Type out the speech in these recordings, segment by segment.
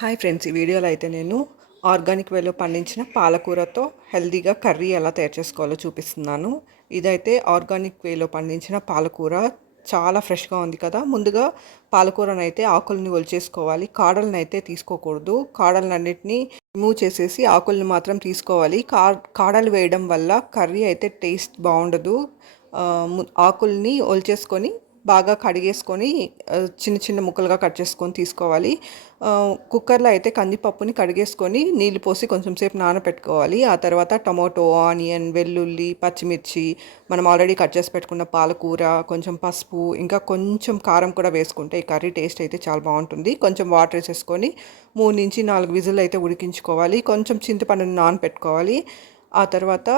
Hi friends, ఈ వీడియోలో అయితే నేను ఆర్గానిక్ వేలో పండించిన పాలకూరతో హెల్తీగా కర్రీ ఎలా తయారు చేసుకోవాలో చూపిస్తున్నాను. ఇదైతే ఆర్గానిక్ వేలో పండించిన పాలకూర చాలా ఫ్రెష్గా ఉంది కదా. ముందుగా పాలకూరను అయితే ఆకుల్ని ఒలిచేసుకోవాలి, కాడలను అయితే తీసుకోకూడదు. కాడలన్నిటినీ రిమూవ్ చేసేసి ఆకుల్ని మాత్రం తీసుకోవాలి. కాడలు వేయడం వల్ల కర్రీ అయితే టేస్ట్ బాగుండదు. ఆకుల్ని ఒలిచేసుకొని బాగా కడిగేసుకొని చిన్న చిన్న ముక్కలుగా కట్ చేసుకొని తీసుకోవాలి. కుక్కర్లో అయితే కందిపప్పుని కడిగేసుకొని నీళ్ళు పోసి కొంచెం సేపు నానబెట్టుకోవాలి. ఆ తర్వాత టమాటో, ఆనియన్, వెల్లుల్లి, పచ్చిమిర్చి, మనం ఆల్రెడీ కట్ చేసి పెట్టుకున్న పాలకూర, కొంచెం పసుపు, ఇంకా కొంచెం కారం కూడా వేసుకుంటే ఈ కర్రీ టేస్ట్ అయితే చాలా బాగుంటుంది. కొంచెం వాటర్ వేసేసుకొని 3 నుంచి 4 విజిల్ అయితే ఉడికించుకోవాలి. కొంచెం చింతపండుని నానబెట్టుకోవాలి. ఆ తర్వాత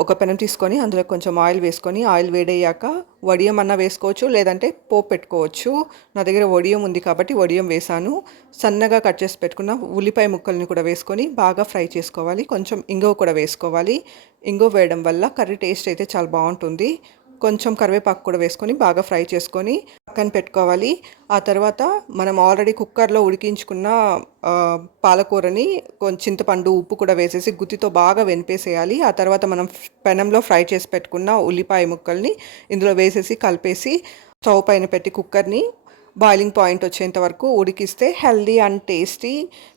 ఒక పెనం తీసుకొని అందులో కొంచెం ఆయిల్ వేసుకొని, ఆయిల్ వేడయ్యాక వడియం అన్న వేసుకోవచ్చు, లేదంటే పోపు పెట్టుకోవచ్చు. నా దగ్గర వడియం ఉంది కాబట్టి వడియం వేసాను. సన్నగా కట్ చేసి పెట్టుకున్న ఉల్లిపాయ ముక్కల్ని కూడా వేసుకొని బాగా ఫ్రై చేసుకోవాలి. కొంచెం ఇంగువ కూడా వేసుకోవాలి. ఇంగువ వేయడం వల్ల కర్రీ టేస్ట్ అయితే చాలా బాగుంటుంది. కొంచెం కరివేపాకు కూడా వేసుకొని బాగా ఫ్రై చేసుకొని పక్కన పెట్టుకోవాలి. ఆ తర్వాత మనం ఆల్రెడీ కుక్కర్లో ఉడికించుకున్న పాలకూరని కొంచెం చింతపండు, ఉప్పు కూడా వేసేసి గుత్తితో బాగా వెనిపేసేయాలి. ఆ తర్వాత మనం పెనంలో ఫ్రై చేసి పెట్టుకున్న ఉల్లిపాయ ముక్కల్ని ఇందులో వేసేసి కలిపేసి స్టవ్ పైన పెట్టి కుక్కర్ని బాయిలింగ్ పాయింట్ వచ్చేంత వరకు ఉడికిస్తే healthy and tasty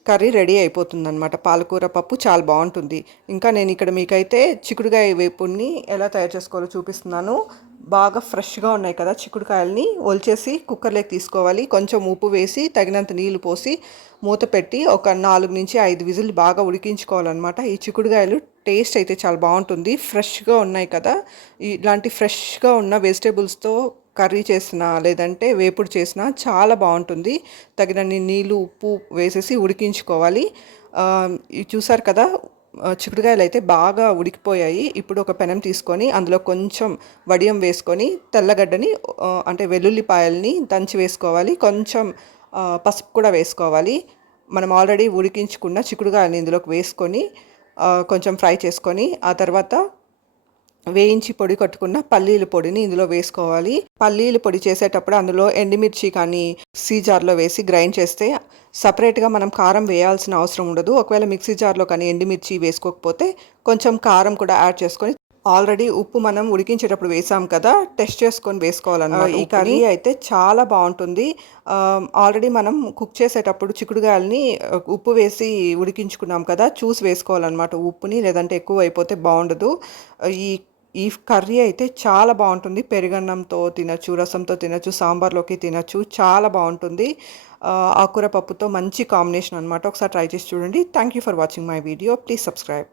curry ready అయిపోతుందన్నమాట. పాలకూర పప్పు చాలా బాగుంటుంది. ఇంకా నేను ఇక్కడ మీకైతే చిక్కుడుకాయ వేపుని ఎలా తయారు చేసుకోవాలో చూపిస్తున్నాను. బాగా ఫ్రెష్గా ఉన్నాయి కదా చిక్కుడుకాయలని ఒలిచేసి కుక్కర్లోకి తీసుకోవాలి. కొంచెం ఉప్పు వేసి తగినంత నీళ్లు పోసి మూత పెట్టి ఒక 4 నుంచి 5 విజిల్ బాగా ఉడికించుకోవాలన్నమాట. ఈ చిక్కుడుకాయలు టేస్ట్ అయితే చాలా బాగుంటుంది. ఫ్రెష్గా ఉన్నాయి కదా, ఇలాంటి ఫ్రెష్గా ఉన్న వెజిటేబుల్స్తో కర్రీ చేసిన లేదంటే వేపుడు చేసిన చాలా బాగుంటుంది. తగినన్ని నీళ్ళు, ఉప్పు వేసేసి ఉడికించుకోవాలి. ఇవి చూసారు కదా, చిక్కుడుకాయలు అయితే బాగా ఉడికిపోయాయి. ఇప్పుడు ఒక పెనం తీసుకొని అందులో కొంచెం వడియం వేసుకొని తెల్లగడ్డని అంటే వెల్లుల్లిపాయల్ని దంచి వేసుకోవాలి. కొంచెం పసుపు కూడా వేసుకోవాలి. మనం ఆల్రెడీ ఉడికించుకున్న చిక్కుడుకాయలని ఇందులోకి వేసుకొని కొంచెం ఫ్రై చేసుకొని ఆ తర్వాత వేయించి పొడి కట్టుకున్న పల్లీల పొడిని ఇందులో వేసుకోవాలి. పల్లీల పొడి చేసేటప్పుడు అందులో ఎండుమిర్చి కానీ మిక్సీ జార్లో వేసి గ్రైండ్ చేస్తే సపరేట్గా మనం కారం వేయాల్సిన అవసరం ఉండదు. ఒకవేళ మిక్సీ జార్లో కానీ ఎండుమిర్చి వేసుకోకపోతే కొంచెం కారం కూడా యాడ్ చేసుకొని, ఆల్రెడీ ఉప్పు మనం ఉడికించేటప్పుడు వేసాం కదా, టెస్ట్ చేసుకొని వేసుకోవాలన్నమాట. ఈ కర్రీ అయితే చాలా బాగుంటుంది. ఆల్రెడీ మనం కుక్ చేసేటప్పుడు చిక్కుడుగాయలని ఉప్పు వేసి ఉడికించుకున్నాం కదా, చూసి వేసుకోవాలన్నమాట ఉప్పుని, లేదంటే ఎక్కువ అయిపోతే బాగుండదు. ఈ ఈ కర్రీ అయితే చాలా బాగుంటుంది. పెరుగన్నంతో తినచ్చు, రసంతో తినచ్చు, సాంబార్లోకి తినచ్చు, చాలా బాగుంటుంది. ఆకుకూర పప్పుతో మంచి కాంబినేషన్ అనమాట. ఒకసారి ట్రై చేసి చూడండి. Thank you for watching my video. Please subscribe.